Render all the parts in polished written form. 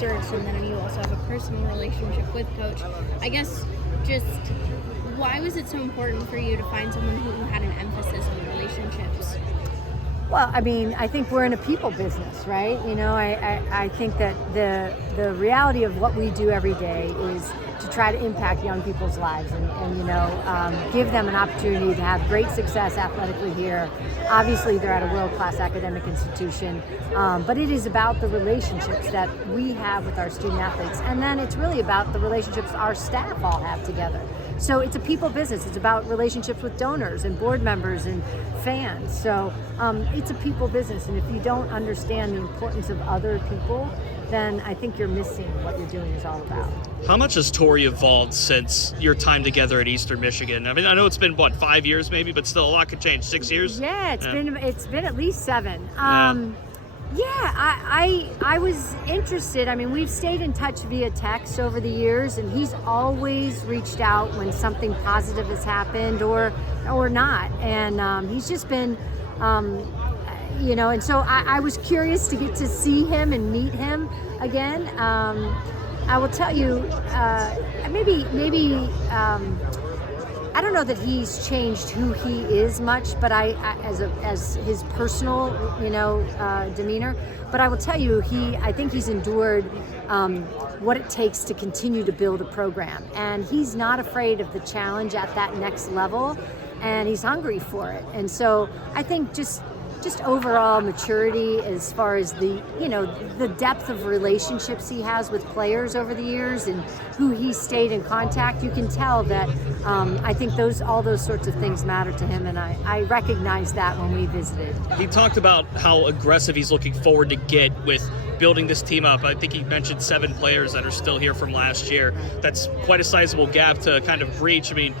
research, and then you also have a personal relationship with Coach. I guess just why was it so important for you to find someone who had an emphasis on relationships? Well, I mean, I think we're in a people business, right? You know, I think that the reality of what we do every day is to try to impact young people's lives and you know, give them an opportunity to have great success athletically here. Obviously, they're at a world-class academic institution, but it is about the relationships that we have with our student athletes. And then it's really about the relationships our staff all have together. So it's a people business. It's about relationships with donors and board members and fans. So it's a people business. And if you don't understand the importance of other people, then I think you're missing what you're doing is all about. How much has Tory evolved since your time together at Eastern Michigan? I mean, I know it's been, 5 years maybe, but still a lot could change. 6 years? Yeah, it's been at least 7. Yeah. I was interested. I mean, we've stayed in touch via text over the years, and he's always reached out when something positive has happened or not. And he's just been, you know, and so I was curious to get to see him and meet him again. I will tell you, maybe I don't know that he's changed who he is much, but as his personal, you know, demeanor. But I will tell you, I think he's endured what it takes to continue to build a program, and he's not afraid of the challenge at that next level, and he's hungry for it. And so I think just overall maturity as far as the depth of relationships he has with players over the years and who he stayed in contact, you can tell that I think all those sorts of things matter to him, and I recognized that when we visited. He talked about how aggressive he's looking forward to get with building this team up. I think he mentioned 7 players that are still here from last year. That's quite a sizable gap to kind of breach. I mean,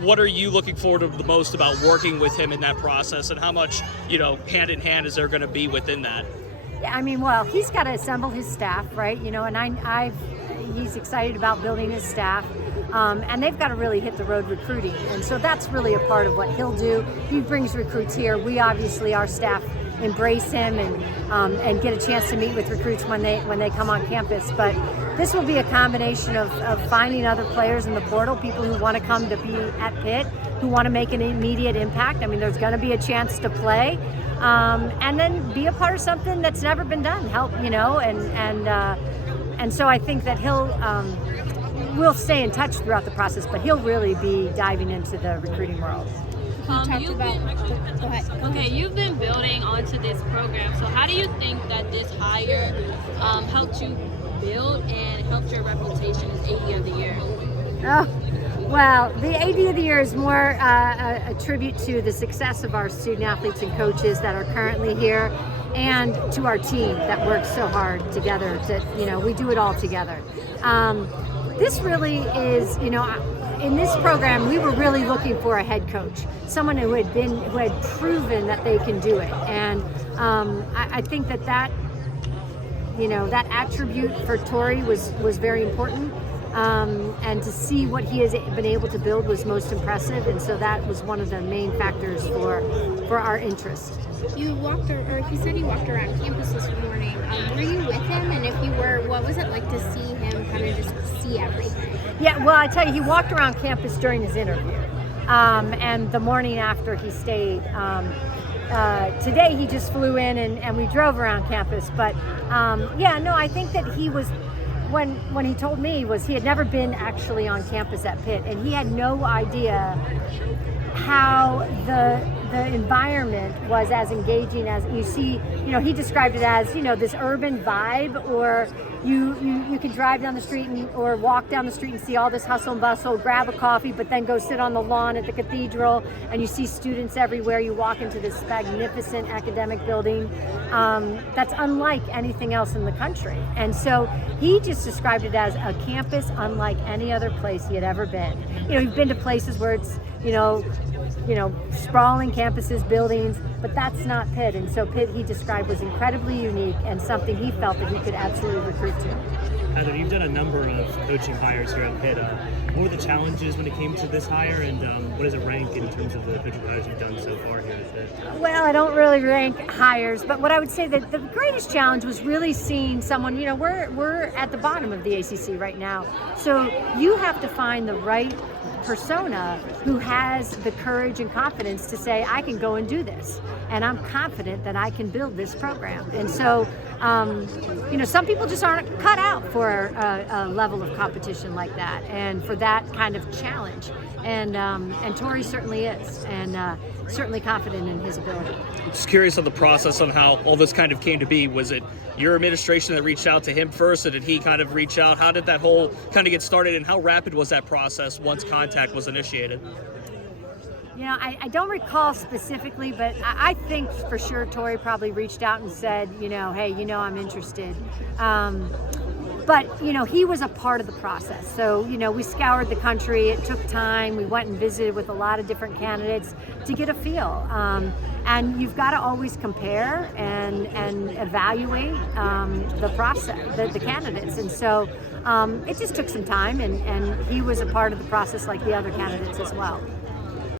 what are you looking forward to the most about working with him in that process, and how much, hand in hand is there going to be within that? Yeah, I mean, well, he's got to assemble his staff, right? You know, and he's excited about building his staff, and they've got to really hit the road recruiting, and so that's really a part of what he'll do. He brings recruits here. We obviously, our staff, embrace him and get a chance to meet with recruits when they come on campus. But this will be a combination of finding other players in the portal, people who want to come to be at Pitt, who want to make an immediate impact. I mean, there's going to be a chance to play, and then be a part of something that's never been done. Help, and so I think that we'll stay in touch throughout the process, but he'll really be diving into the recruiting world. Go ahead. Okay, you've been building onto this program. So how do you think that this hire helped you build and helped your reputation as AD of the Year? Oh, well, the AD of the Year is more a tribute to the success of our student athletes and coaches that are currently here, and to our team that works so hard together. We do it all together. This really is, in this program, we were really looking for a head coach, someone who had proven that they can do it. And I think that attribute for Tory was very important. And to see what he has been able to build was most impressive. And so that was one of the main factors for our interest. He said you walked around campus this morning. Were you with him? And if you were, what was it like to see him kind of just see everything? Yeah, well, I tell you, he walked around campus during his interview. And the morning after he stayed. Today he just flew in and we drove around campus. But I think that he was, when he told me, he had never been actually on campus at Pitt, and he had no idea how the environment was as engaging as you see. He described it as, this urban vibe, or you can drive down the street or walk down the street and see all this hustle and bustle, grab a coffee, but then go sit on the lawn at the cathedral, and you see students everywhere. You walk into this magnificent academic building that's unlike anything else in the country. And so he just described it as a campus unlike any other place he had ever been. He's been to places where it's, sprawling campuses, buildings, but that's not Pitt. And so Pitt, he described, was incredibly unique and something he felt that he could absolutely recruit to. Heather, you've done a number of coaching hires here at Pitt. What were the challenges when it came to this hire, and what does it rank in terms of the coaching hires you've done so far here at Pitt? Well, I don't really rank hires, but what I would say that the greatest challenge was really seeing someone, we're at the bottom of the ACC right now. So you have to find the right persona who has the courage and confidence to say, I can go and do this. And I'm confident that I can build this program. And so, some people just aren't cut out for a level of competition like that and for that kind of challenge. And Tory certainly is, and certainly confident in his ability. Just curious on the process on how all this kind of came to be. Was it your administration that reached out to him first, or did he kind of reach out? How did that whole kind of get started, and how rapid was that process once contact was initiated? I don't recall specifically, but I think for sure Tory probably reached out and said, hey, I'm interested. But, he was a part of the process. So, we scoured the country. It took time. We went and visited with a lot of different candidates to get a feel. And you've got to always compare and evaluate the process, the candidates. And so it just took some time, and he was a part of the process like the other candidates as well.